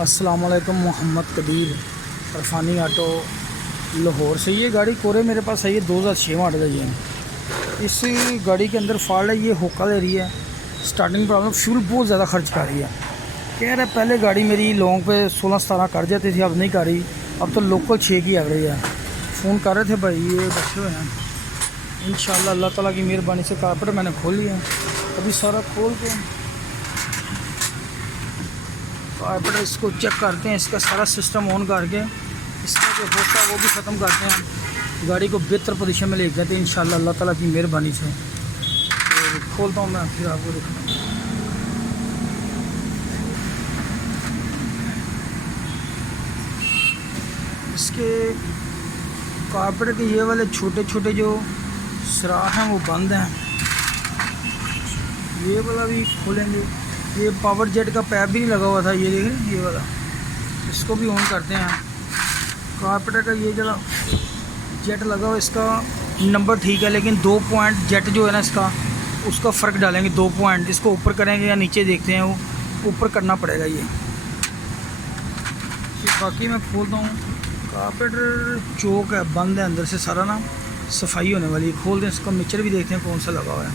अस्सलाम वालेकुम। मोहम्मद कदीर रफ़ानी ऑटो लाहौर से। ये गाड़ी कोरे मेरे पास है, ये 2006 मॉडल है। ये इस गाड़ी के अंदर फॉल्ट है, ये होका दे रही है, स्टार्टिंग प्रॉब्लम, फ्यूल बहुत ज़्यादा खर्च कर रही है। कह रहा है पहले गाड़ी मेरी लॉन्ग पे 16-17 कर जाती थी, अब नहीं कर रही, अब तो लोकल 6 की एवरेज है। फ़ोन कर रहे थे भाई, ये बैठे हुए हैं। इंशाल्लाह अल्लाह ताला की मेहरबानी से कारपेट मैंने खोल लिया है। अभी सारा खोल के कारपेट इसको चेक करते हैं, इसका सारा सिस्टम ऑन करके इसका जो होता है वो भी ख़त्म करते हैं, गाड़ी को बेहतर पोजीशन में ले जाते हैं इंशाल्लाह अल्लाह ताला की मेहरबानी से। तो खोलता हूँ मैं, फिर आपको दिखाऊँ। इसके कारपेट के ये वाले छोटे छोटे जो सुराख हैं वो बंद हैं, ये वाला भी खोलेंगे। ये पावर जेट का पैप भी नहीं लगा हुआ था, ये देखें ये वाला, इसको भी ऑन करते हैं। कारपेट का ये जरा जेट लगा हुआ, इसका नंबर ठीक है, लेकिन 2 पॉइंट जेट जो है ना इसका, उसका फ़र्क डालेंगे। 2 पॉइंट इसको ऊपर करेंगे या नीचे, देखते हैं। वो ऊपर करना पड़ेगा ये। बाकी मैं खोलता हूँ। कारपेट चौक है, बंद है अंदर से सारा ना, सफाई होने वाली है। खोल दें इसका, मिक्सचर भी देखते हैं कौन सा लगा हुआ है।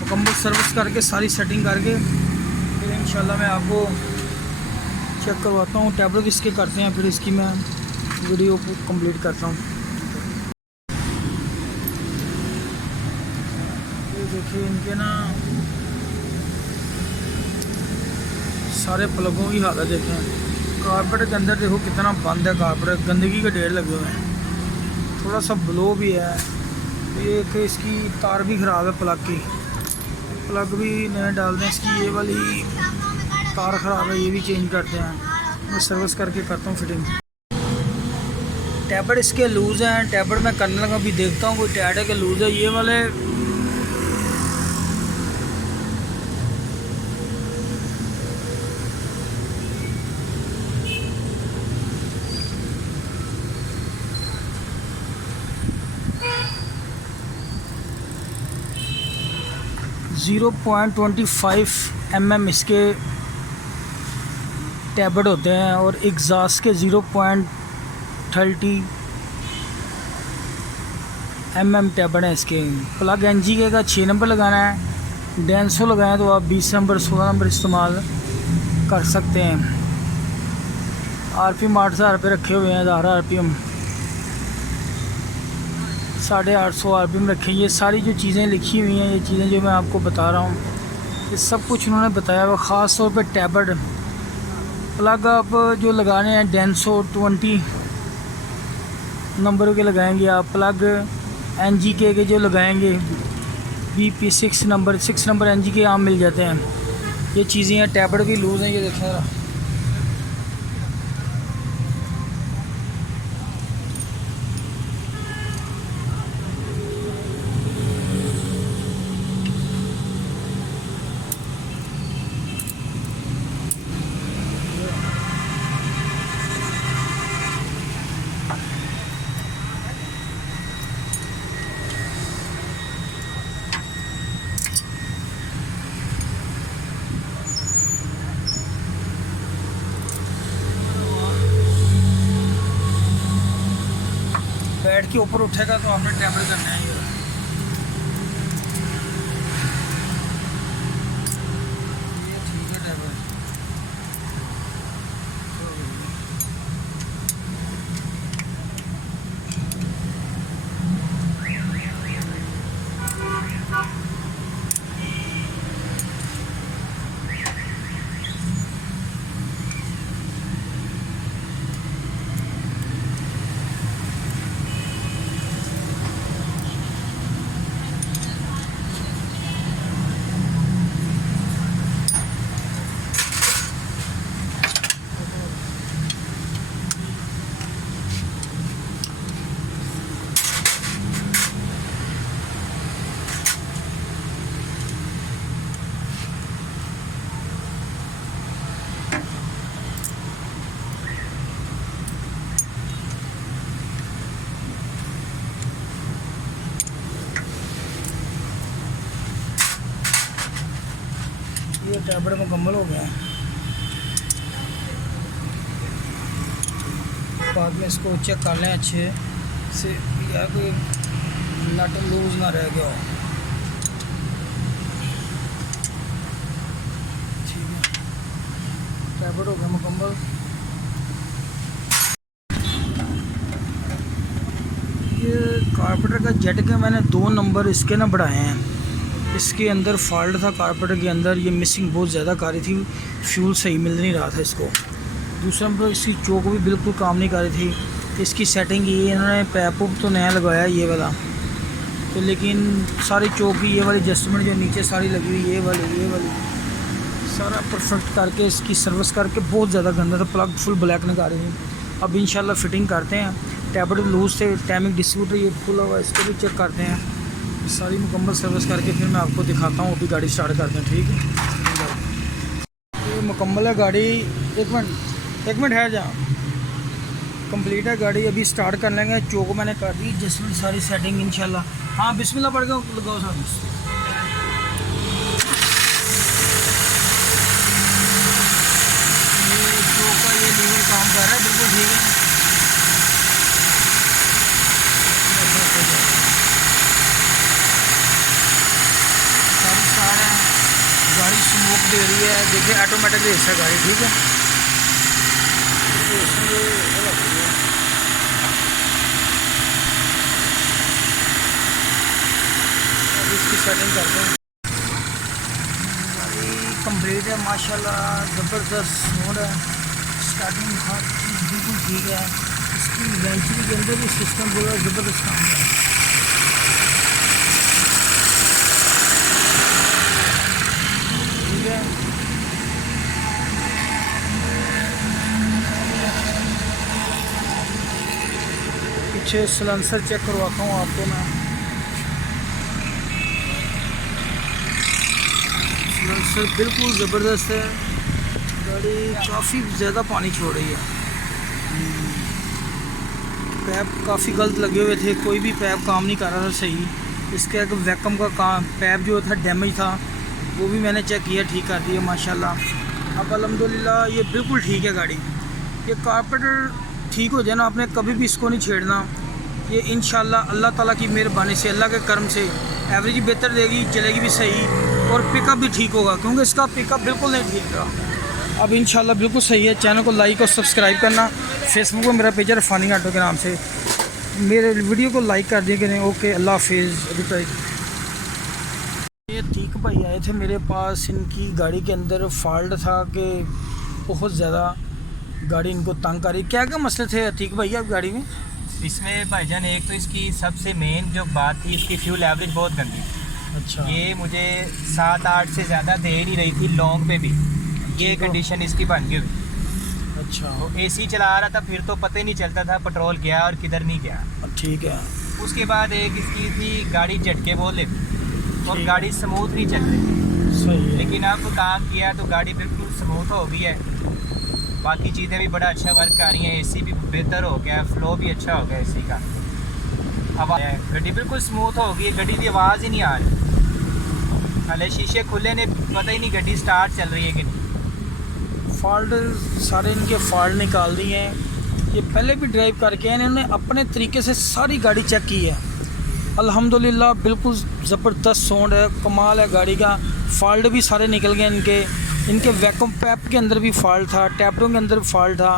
मुकम्मल सर्विस करके सारी सेटिंग करके फिर इंशाल्लाह मैं आपको चेक करवाता हूँ। टैबलेट इसके करते हैं, फिर इसकी मैं वीडियो को कंप्लीट करता हूँ। ये देखिए इनके ना सारे प्लगों की हालत देखें। कारपेट के अंदर देखो कितना बंद है कारपेट, गंदगी के ढेर लगे हुए हैं। थोड़ा सा ब्लो भी है। एक इसकी तार भी ख़राब है, प्लग भी नए डाल दें। इसकी ये वाली तार ख़राब है, ये भी चेंज करते हैं। मैं सर्विस करके करता हूँ फिटिंग। टैबलेट इसके लूज़ हैं, टैबलेट मैं करने लगा, भी देखता हूँ कोई टैड के लूज़ है। ये वाले 0.25 mm इसके टैबलेट होते हैं, और एग्जास्ट के 0.30 mm टैबलेट हैं इसके। प्लग NGK का 6 नंबर लगाना है। डेंसो लगाएं तो आप 20 नंबर 16 नंबर इस्तेमाल कर सकते हैं। RPM 8000 पे रखे हुए हैं, 1000 RPM 850 RPM रखे। ये सारी जो चीज़ें लिखी हुई हैं, ये चीज़ें जो मैं आपको बता रहा हूँ, ये सब कुछ उन्होंने बताया हुआ। ख़ास तौर पे टैबलेट प्लग आप जो लगाने हैं डेंसो 20 नंबर के लगाएंगे आप। प्लग NGK के जो लगाएंगे BP 6 नंबर NGK आम मिल जाते हैं। ये चीज़ें हैं, टैबलेट भी लूज़ हैं, ये देखें ज़रा। बैठ के ऊपर उठेगा तो आपने टैबलेट करना है। ये ठीक है टैबलेट। ये टैबलेट मुकम्मल हो गया है। बाद में इसको चेक कर लें अच्छे से, या कोई नट लूज ना रह गया हो। ठीक है, टैबलेट हो गया मुकम्मल। ये कारपेंटर का जेट के मैंने 2 नंबर इसके ना बढ़ाए हैं। इसके अंदर फॉल्ट था कारपेंटर के अंदर, ये मिसिंग बहुत ज़्यादा कर रही थी, फ्यूल सही मिल नहीं रहा था इसको। दूसरा नंबर इसकी चोक भी बिल्कुल काम नहीं कर रही थी। इसकी सेटिंग ये इन्होंने पैप तो नया लगाया ये वाला, तो लेकिन सारी चोक की ये वाली एडजस्टमेंट जो नीचे सारी लगी हुई ये वाली सारा परफेक्ट करके इसकी सर्विस करके बहुत ज़्यादा गंदा था, प्लग फुल ब्लैक निकाल रही थी। अब इंशाल्लाह फिटिंग करते हैं। टैबलेट लूज थे, टाइमिंग डिस्ट्रीब्यूटर ये खुला हुआ, इसको भी चेक करते हैं। सारी मुकम्मल सर्विस करके फिर मैं आपको दिखाता हूँ, अभी गाड़ी स्टार्ट करते हैं। ठीक है, ये मुकम्मल है गाड़ी। एक मिनट है जहाँ कंप्लीट है गाड़ी, अभी स्टार्ट कर लेंगे। चोक मैंने कर दी एडजस्टमेंट सारी सेटिंग इंशाल्लाह। हाँ बिस्मिल्लाह पढ़ के लगाओ सर्विस। ये चोक का ये लीवर काम कर रहा है बिल्कुल ठीक है। सारी स्टार्ट है, गाड़ी स्मोक दे रही है। देखिए ऑटोमेटिक रेस है गाड़ी। ठीक है, इसकी सेटिंग करते हैं। गाड़ी कंप्लीट है माशाल्लाह, ज़बरदस्त मोड है। स्टार्टिंग हर चीज़ बिल्कुल ठीक है। इसकी वेंचुरी के अंदर भी सिस्टम पूरा ज़बरदस्त काम है। ठीक है, पीछे सलेंसर चेक करवाता हूँ आपको मैं। सलेंसर बिल्कुल ज़बरदस्त है। गाड़ी काफ़ी ज़्यादा पानी छोड़ रही है। पैप काफ़ी गलत लगे हुए थे, कोई भी पैप काम नहीं कर रहा था सही। इसके एक वैक्यूम का काम पैप जो था डैमेज था, वो भी मैंने चेक किया, ठीक कर दिया माशाल्लाह। अब अल्हम्दुलिल्लाह ये बिल्कुल ठीक है गाड़ी। ये कारपेंटर ठीक हो जाए ना, आपने कभी भी इसको नहीं छेड़ना। ये इंशाल्लाह अल्लाह ताला की मेहरबानी से, अल्लाह के कर्म से एवरेज बेहतर देगी, चलेगी भी सही और पिकअप भी ठीक होगा, क्योंकि इसका पिकअप बिल्कुल नहीं ठीक रहा। अब इंशाल्लाह बिल्कुल सही है। चैनल को लाइक और सब्सक्राइब करना। फेसबुक पर मेरा पेज है रफ़ानी ऑटो के नाम से, मेरे वीडियो को लाइक कर दिया करें। ओके, अल्लाह हाफिज़। अभी तक ये ठीक भाई आए थे मेरे पास, इनकी गाड़ी के अंदर फॉल्ट था कि बहुत ज़्यादा गाड़ी इनको तंग कर रही। क्या क्या मसले थे अतीक भैया आप गाड़ी में? इसमें भाईजान एक तो इसकी सबसे मेन जो बात थी, इसकी फ्यूल एवरेज बहुत गंदी। अच्छा, ये मुझे 7-8 से ज़्यादा दे नहीं रही थी लॉन्ग पे भी, ये कंडीशन इसकी बन गई हुई। अच्छा, तो एसी चला रहा था, फिर तो पता ही नहीं चलता था पेट्रोल गया और किधर नहीं गया। ठीक है। उसके बाद एक इसकी थी गाड़ी झटके बहुत लेती और गाड़ी स्मूथ नहीं चल रही थी। सही है। लेकिन अब काम किया तो गाड़ी बिल्कुल स्मूथ हो गई है। बाकी चीज़ें भी बड़ा अच्छा वर्क कर रही हैं, एसी भी बेहतर हो गया, फ्लो भी अच्छा हो गया एसी का। अब गाड़ी बिल्कुल स्मूथ हो गई है, गाड़ी की आवाज़ ही नहीं आ रही। हाले शीशे खुले ने पता ही नहीं गाड़ी स्टार्ट चल रही है कि नहीं। फॉल्ट सारे इनके फॉल्ट निकाल दिए हैं। ये पहले भी ड्राइव करके हैं, इन्होंने अपने तरीके से सारी गाड़ी चेक की है। अल्हम्दुलिल्लाह बिल्कुल ज़बरदस्त साउंड है, कमाल है गाड़ी का। फॉल्ट भी सारे निकल गए इनके वैक्यूम पैप के अंदर भी फॉल्ट था, टैपरों के अंदर फॉल्ट था,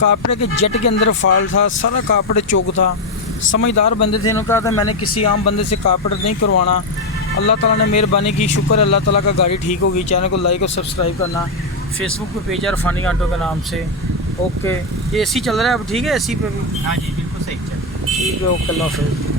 कारपेट के जेट के अंदर फॉल्ट था, सारा कारपेट चौक था। समझदार बंदे थे, इन्होंने कहा था मैंने किसी आम बंदे से कारपेट नहीं करवाना। अल्लाह ताला ने मेहरबानी की, शुक्र है अल्लाह ताला का, गाड़ी ठीक होगी। चैनल को लाइक और सब्सक्राइब करना। फेसबुक पे पेज है रफ़ानी ऑटो के नाम से। ओके, एसी चल रहा है अब, ठीक है एसी पे भी? हाँ जी बिल्कुल सही चल रहा है। ठीक है, ओके, अल्लाह हाफ़िज़।